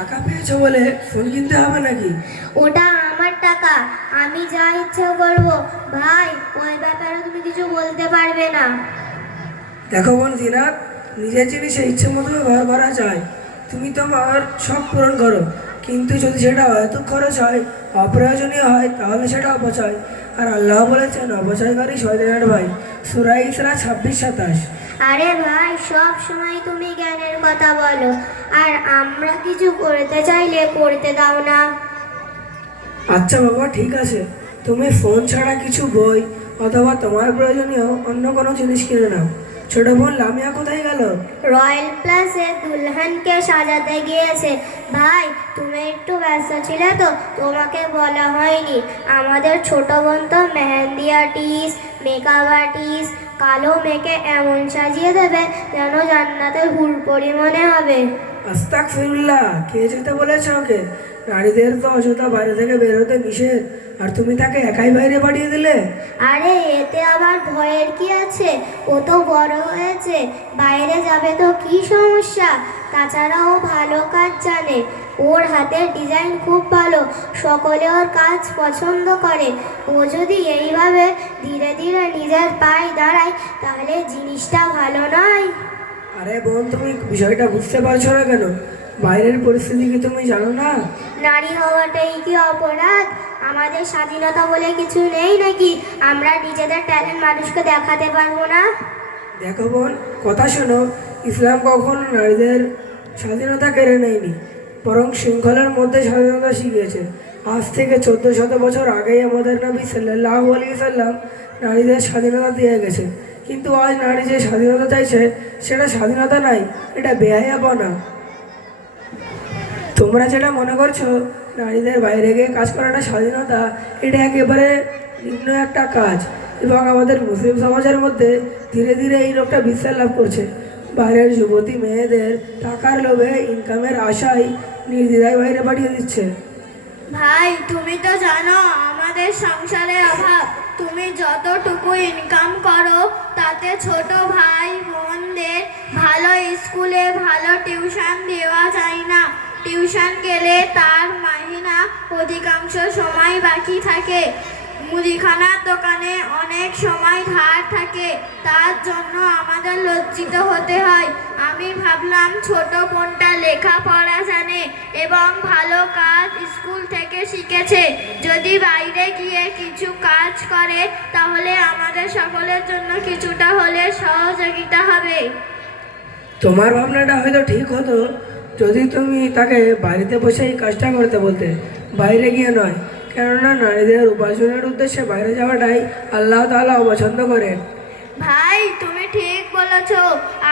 টাকা পেয়েছো বলে ফোন কিনতে হবে নাকি? ওটা আমার টাকা, আমি যা ইচ্ছে করব। ভাই, ওই ব্যাপারে তুমি কিছু বলতে পারবে না। দেখো বোন জিনাত, নিজের জিনিসে ইচ্ছে মতো ব্যবহার করা যায়। তুমি তোমার শখ পূরণ করো, কিন্তু যদি সেটা অহেতুক খরচ হয়, অপ্রয়োজনীয় হয়, তাহলে সেটা অপচয়। আর আল্লাহ বলেছেন, অপচয়কারী শয়তানের ভাই। সূরা ইসরা 26-27। আরে ভাই, সব সময় তুমি জ্ঞানের কথা বলো, আর আমরা কিছু করতে চাইলে করতে দাও না। আচ্ছা বাবা, ঠিক আছে, তুমি ফোন ছাড়া কিছু বই অথবা তোমার প্রয়োজনীয় অন্য কোনো জিনিস কিনে নাও। ছোট বোন লামিয়া কোথায় গেল? রয়্যাল প্লাসে দুলহানকে সাজাতে গিয়েছে। ভাই, তুমি একটু ব্যস্ত ছিলে তো, তোমাকে বলা হয়নি। আমাদের ছোট বোন তো মেহেন্দি আর্টিস্ট, মেকআপ আর্টিস্ট, কালো মেয়েকে এমন সাজিয়ে দেবে যেন জান্নাতের হুরপরি মনে হবে। আস্তাগফিরুল্লাহ, কে যেতে বলেছে ওকে? নারীদের তো অযথা বাইরে থেকে বের হতে নিষেধ, আর তুমি তাকে একাই বাইরে পাঠিয়ে দিলে। আরে, এতে আবার ভয়ের কি আছে? ও তো বড় হয়েছে, বাইরে যাবে তো কি সমস্যা? তাছাড়া ও ভালো কাজ জানে, ওর হাতের ডিজাইন খুব ভালো, সকলে ওর কাজ পছন্দ করে। ও যদি এইভাবে ধীরে ধীরে নিজের পায়ে দাঁড়ায়, তাহলে জিনিসটা ভালো নয়? আরে বোন, তুমি বিষয়টা বুঝতে পারছো না কেন? বাইরের পরিস্থিতি কি তুমি জানো না? নারী হওয়াটাই কি অপরাধ? আমাদের স্বাধীনতা বলে কিছু নেই নাকি? আমরা নিজেদের ট্যালেন্ট মানুষকে দেখাতে পারবো না? দেখো বোন, কথা শোনো, ইসলাম কখনো নারীদের স্বাধীনতা কেড়ে নেয়নি, বরং শৃঙ্খলার মধ্যে স্বাধীনতা শিখিয়েছে। আজ থেকে 1400 বছর আগেই আমাদের নবী সাল্লাল্লাহু আলাইহি সাল্লাম নারীদের স্বাধীনতা দিয়ে গেছে। কিন্তু আজ নারী যে স্বাধীনতা চাইছে, সেটা স্বাধীনতা নাই, এটা বেহায়াপনা। তোমরা যেটা মনে করছো নারীদের বাইরে গিয়ে কাজ করাটা স্বাধীনতা, এটা একেবারে নিম্ন একটা কাজ। এবং আমাদের মুসলিম সমাজের মধ্যে ধীরে ধীরে এই লোকটা বিস্তার লাভ করছে। বাইরের যুবতী মেয়েদের টাকার লোভে, ইনকামের আশায় নির্দ্বিধায় বাইরে পাঠিয়ে দিচ্ছে। ভাই, তুমি তো জানো আমাদের সংসারের অভাব। তুমি যতটুকু ইনকাম করো, তাতে ছোট ভাই বোনদের ভালো স্কুলে ভালো টিউশন দেওয়া যায় না। টিউশন গেলে তার মাহিনা অধিকাংশ সময় বাকি থাকে। মুদিখানার দোকানে অনেক সময় ধার থাকে, তার জন্য আমাদের লজ্জিত হতে হয়। আমি ভাবলাম ছোট বোনটা লেখাপড়া জানে এবং ভালো কাজ স্কুল থেকে শিখেছে, যদি বাইরে গিয়ে কিছু কাজ করে তাহলে আমাদের সকলের জন্য কিছুটা হলে সহযোগিতা হবে। তোমার ভাবনাটা হয়তো ঠিক হতো যদি তুমি তাকে বাড়িতে বসে এই কাজটা করতে বলতে, বাইরে গিয়ে নয়। কেননা নারীদের উপার্জনের উদ্দেশ্যে বাইরে যাওয়াটাই আল্লাহ তাআলা অপছন্দ করেন। ভাই, তুমি ঠিক বলেছ।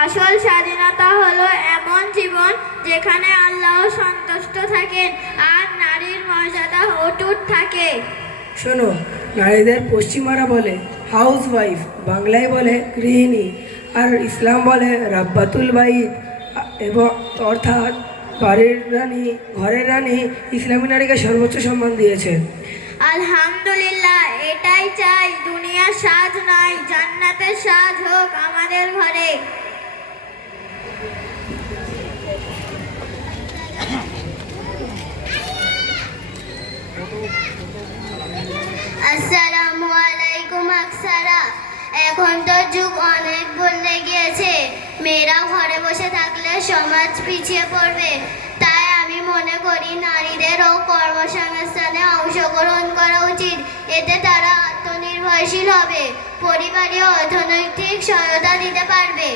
আসল স্বাধীনতা হলো এমন জীবন যেখানে আল্লাহ সন্তুষ্ট থাকেন আর নারীর মর্যাদা অটুট থাকে। শোনো, নারীদের পশ্চিমারা বলে হাউস ওয়াইফ, বাংলায় বলে গৃহিণী, আর ইসলাম বলে রাব্বাতুল বাইত, এবং অর্থাৎ বাড়ির রানী, ঘরের রানী। ইসলামী নারীকে সর্বোচ্চ সম্মান দিয়েছে। আলহামদুলিল্লাহ, এটাই চাই। দুনিয়ার সাজ নয়, জান্নাতের সাজ হোক আমাদের ঘরে। আসসালামু আলাইকুম আকসারা। এখন তো যুগ অনেক বদলে গিয়েছে। মেয়েরা ঘরে বসে থাকলে সমাজ পিছিয়ে পড়বে। তাই আমি মনে করি নারীদেরও কর্মসংস্থানে অংশগ্রহণ করা উচিত। এতে তারা আত্মনির্ভরশীল হবে, পরিবারে অর্থনৈতিক সহায়তা দিতে পারবে।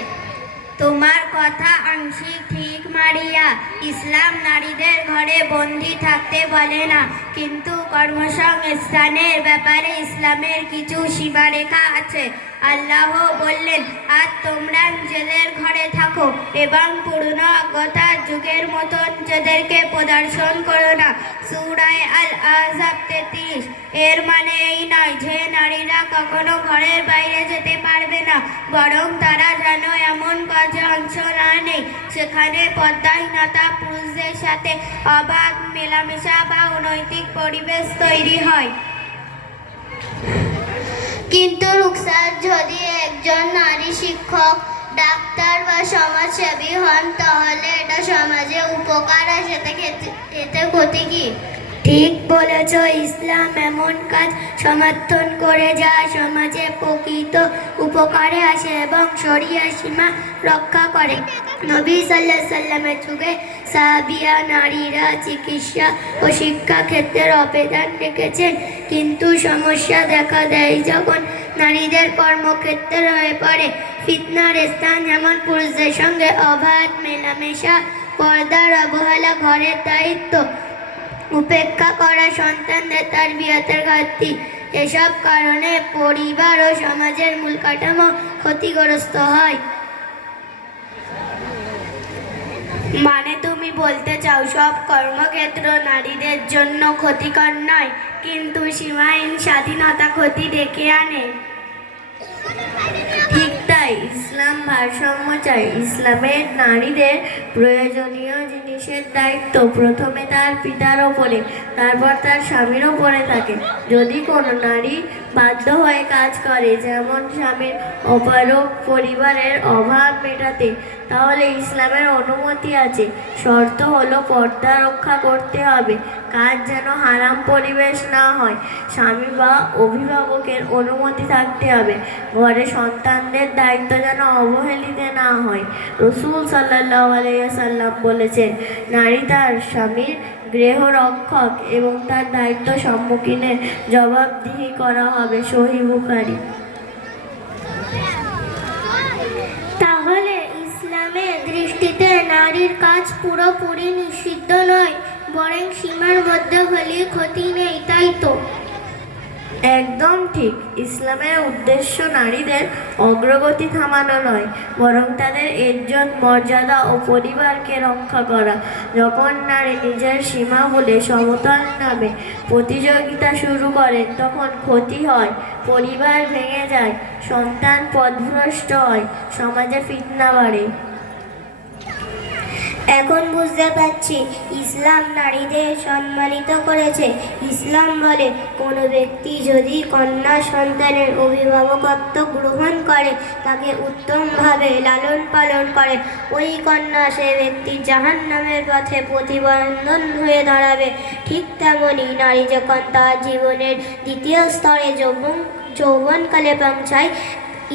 তোমার কথা আংশিক ঠিক মারিয়া। ইসলাম নারীদের ঘরে বন্দী থাকতে বলে না, কিন্তু কর্মসংস্থানের ব্যাপারে ইসলামের কিছু সীমারেখা আছে। আল্লাহ বললেন, আর তোমরা নিজেদের ঘরে থাকো এবং পূর্ণ অজ্ঞতার যুগের মতো নিজেদেরকে প্রদর্শন করো না। সূরা আল আহজাব 33। এর মানে এই নয় যে নারীরা কখনো ঘরের বাইরে যেতে পারবে না, বরং তারা যেন এমন কাজে অংশ না নেয় সেখানে পর্দাহীনতা, পুরুষদের সাথে অবাধ মেলামেশা বা অনৈতিক পরিবেশ তৈরি হয়। কিন্তু রুকসার, যদি একজন নারী শিক্ষক ডাক্তার বা সমাজসেবী হন, তাহলে এটা সমাজে উপকার আসে, এতে ক্ষতি কি? ঠিক বলেছ। ইসলাম এমন কাজ সমর্থন করে যা সমাজে প্রকৃত উপকারে আসে এবং শরিয়া সীমা রক্ষা করে। নবী সাল্লাল্লাহু আলাইহি সাল্লামের যুগে সাহাবিয়া নারীরা চিকিৎসা ও শিক্ষা ক্ষেত্রে অবদান রেখেছেন, কিন্তু সমস্যা দেখা দেয় যখন নারীদের কর্মক্ষেত্রে হয়ে পড়ে ফিতনার স্থান, যেমন পুরুষদের সঙ্গে অবাধ মেলামেশা, পর্দার অবহেলা, ঘরের দায়িত্ব উপেক্ষা করা, সন্তানদের তারবিয়াতের ঘাটতি। এসব কারণে পরিবার ও সমাজের মূল কাঠামো ক্ষতিগ্রস্ত হয়। মানে তুমি বলতে চাও সব কর্মক্ষেত্র নারীদের জন্য ক্ষতিকর নয়, কিন্তু সীমাহীন স্বাধীনতা ক্ষতি ডেকে আনে। ঠিক তাই, ইসলাম ভারসাম্য চাই। ইসলামের নারীদের প্রয়োজনীয় জিনিসের দায়িত্ব প্রথমে তার পিতার ওপরে, তারপর তার স্বামীর ওপরে থাকে। যদি কোনো নারী বাধ্য হয়ে কাজ করে, যেমন স্বামীর অপারগ পরিবারের অভাব মেটাতে, তাহলে ইসলামের অনুমতি আছে। শর্ত হলো পর্দা রক্ষা করতে হবে, কাজ যেন হারাম পরিবেশ না হয়, স্বামী বা অভিভাবকের অনুমতি থাকতে হবে, ঘরে সন্তানদের দায়িত্ব যেন অবহেলিত না হয়। রাসূল সাল্লাল্লাহু আলাইহি ওয়াসাল্লাম বলেছেন, নারী তার স্বামীর গৃহরক্ষক এবং তার দায়িত্ব সম্মুখীনের জবাবদিহি করা হবে। সহিহ বুখারী। তাহলে ইসলামের দৃষ্টিতে নারীর কাজ পুরোপুরি নিষিদ্ধ নয়, বরং সীমার মধ্যে হলেই ক্ষতি নেই, তাই তো? একদম ঠিক। ইসলামের উদ্দেশ্য নারীদের অগ্রগতি থামানো নয়, বরং তাদের ইজ্জত, মর্যাদা ও পরিবারকে রক্ষা করা। যখন নারী নিজের সীমা বলে সমতল নামে প্রতিযোগিতা শুরু করে, তখন ক্ষতি হয়, পরিবার ভেঙে যায়, সন্তান পথভ্রষ্ট হয়, সমাজে ফিতনা বাড়ে। এখন বুঝতে পারছি ইসলাম নারীদের সম্মানিত করেছে। ইসলাম বলে, কোনো ব্যক্তি যদি কন্যা সন্তানের অভিভাবকত্ব গ্রহণ করে, তাকে উত্তমভাবে লালন পালন করে, ওই কন্যা সে ব্যক্তি জাহান্নামের পথে প্রতিবন্ধন হয়ে দাঁড়াবে। ঠিক তেমনি নারী যখন তার জীবনের দ্বিতীয় স্তরে যৌবনকালে পৌঁছায়,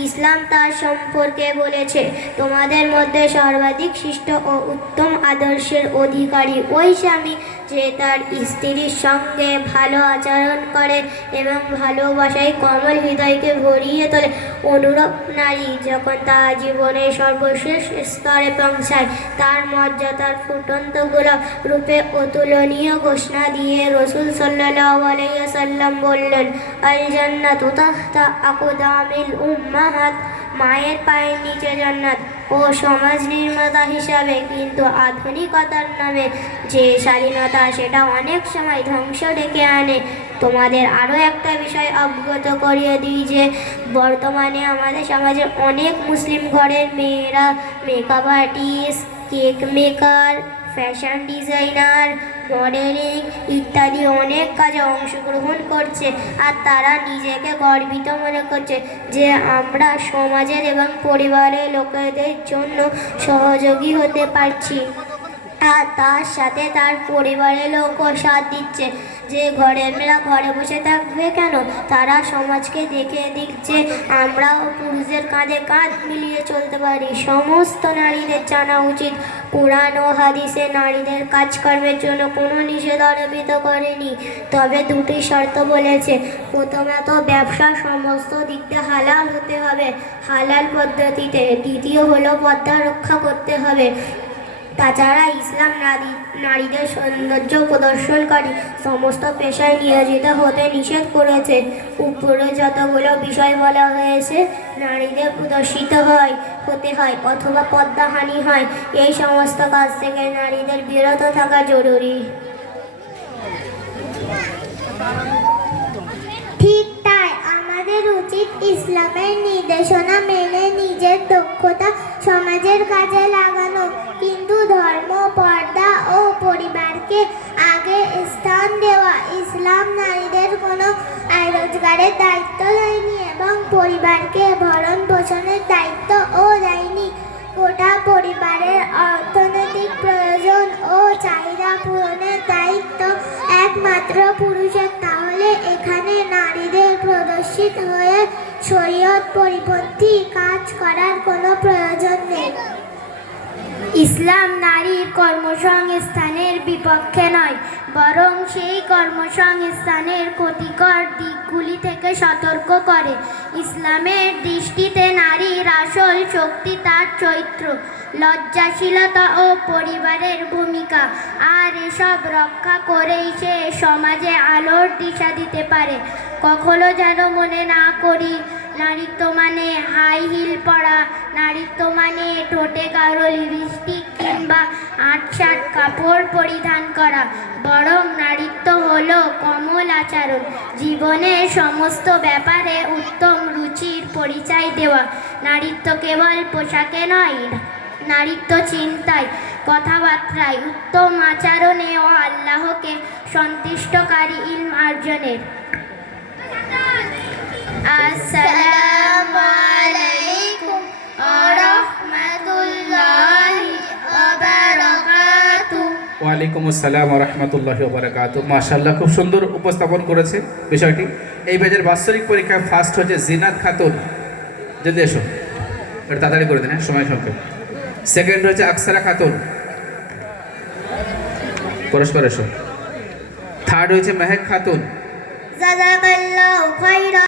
ইসলাম তার সম্পর্কে বলেছে, তোমাদের মধ্যে সর্বাধিক শিষ্ট ও উত্তম আদর্শের অধিকারী ওই স্বামী যে তার স্ত্রীর সঙ্গে ভালো আচরণ করে এবং ভালোবাসায় কমল হৃদয়কে ভরিয়ে তোলে। অনুরূপ নারী যখন তার জীবনের সর্বশেষ স্তরে পৌঁছায়, তার মর্যাদার ফুটন্ত গোলাপ রূপে অতুলনীয় ঘোষণা দিয়ে রাসূল সাল্লাল্লাহু আলাইহি ওয়াসাল্লাম বললেন, আল জান্নাতু তাহতা আকদামিল উম্মাহাত, মায়ের পায়ের নিচে জান্নাত। ও সমাজ নির্মাতা হিসাবে কিন্তু আধুনিকতার নামে যে স্বাধীনতা, সেটা অনেক সময় ধ্বংস ডেকে আনে। তোমাদের আরও একটা বিষয় অবগত করিয়ে দিই যে বর্তমানে আমাদের সমাজের অনেক মুসলিম ঘরের মেয়েরা makeup artist, cake maker, fashion designer, modelling ইত্যাদি অনেক কাজে অংশগ্রহণ করছে, আর তারা নিজেকে গর্বিত মনে করছে যে আমরা সমাজের এবং পরিবারের লোকেদের জন্য সহযোগী হতে পারছি। আর তার সাথে তার পরিবারের লোকও সাথ দিচ্ছে যে ঘরের মেয়েরা ঘরে বসে থাকবে কেন, তারা সমাজকে দেখে দিচ্ছে আমরাও পুরুষদের কাঁধে কাঁধ মিলিয়ে চলতে পারি। সমস্ত নারীদের জানা উচিত, কোরআন ও হাদিসে নারীদের কাজকর্মের জন্য কোনো নিষেধ আরোপিত করেনি, তবে দুটি শর্ত বলেছে। প্রথমত, ব্যবসা সমস্ত দিক দিয়ে হালাল হতে হবে, হালাল পদ্ধতিতে। দ্বিতীয় হলো পর্দা রক্ষা করতে হবে। তাছাড়া ইসলাম নারীদের সৌন্দর্য প্রদর্শনকারী সমস্ত পেশায় নিয়োজিত হতে নিষেধ করেছে। উপরে যতগুলো বিষয় বলা হয়েছে, নারীদের প্রদর্শিত হতে হয় অথবা পর্দাহানি হয়, এই সমস্ত কাজ থেকে নারীদের বিরত থাকা জরুরি। ঠিক তাই, আমাদের উচিত ইসলামের নির্দেশনা মেনে নিজের দক্ষতা সমাজের কাজে লাগানো, কিন্তু ধর্ম, পর্দা ও পরিবারকে আগে স্থান দেওয়া। ইসলাম নারীদের কোনো আয় রোজগারের দায়িত্ব দেয়নি এবং পরিবারকে ভরণ পোষণের দায়িত্বও দেয়নি। পরিবারের অর্থনৈতিক প্রয়োজন ও চাহিদা পূরণের দায়িত্ব একমাত্র পুরুষের, তাহলে এখানে নারীদের প্রদর্শিত হয়ে শরীয়ত পরিপন্থী কাজ করার কোনো প্রয়োজন নেই। ইসলাম নারীর কর্মসংস্থানের বিপক্ষে নয়, বরং সেই কর্মসংস্থানের ক্ষতিকর দিকগুলি থেকে সতর্ক করে। ইসলামের দৃষ্টিতে নারীর আসল শক্তি তার চরিত্র, লজ্জাশীলতা ও পরিবারের ভূমিকা, আর এসব রক্ষা করেই সে সমাজে আলোর দিশা দিতে পারে। কখনো যেন মনে না করি নারীত্ব মানে হাই হিল পরা, নারীত্ব মানে ঠোঁটে কারো লিপস্টিক কিংবা আটসাট কাপড় পরিধান করা, বরং নারীত্ব হলো কমল আচরণ, জীবনের সমস্ত ব্যাপারে উত্তম রুচির পরিচয় দেওয়া। নারীত্ব কেবল পোশাকে নয়, নারীত্ব চিন্তায়, কথাবার্তায়, উত্তম আচরণে ও আল্লাহকে সন্তুষ্টকারী ইলম অর্জনের। আসসালামু আলাইকুম ওয়া রাহমাতুল্লাহি ওয়া বারাকাতুহু। ওয়ালাইকুম আসসালাম ওয়া রাহমাতুল্লাহি ওয়া বারাকাতুহু। মাশাআল্লাহ, খুব সুন্দর উপস্থাপন করেছে বিষয়টি। এই ব্যাচের বাৎসরিক পরীক্ষায় ফার্স্ট হচ্ছে জিনাত খাতুন, যদি এসো এটা তাড়াতাড়ি করে দিন, সময় সংক্ষেপ। সেকেন্ড হচ্ছে আকসারা খাতুন, পরস্পর এসো। থার্ড হচ্ছে মেহেক খাতুন। জাযাকাল্লাহু খাইরান।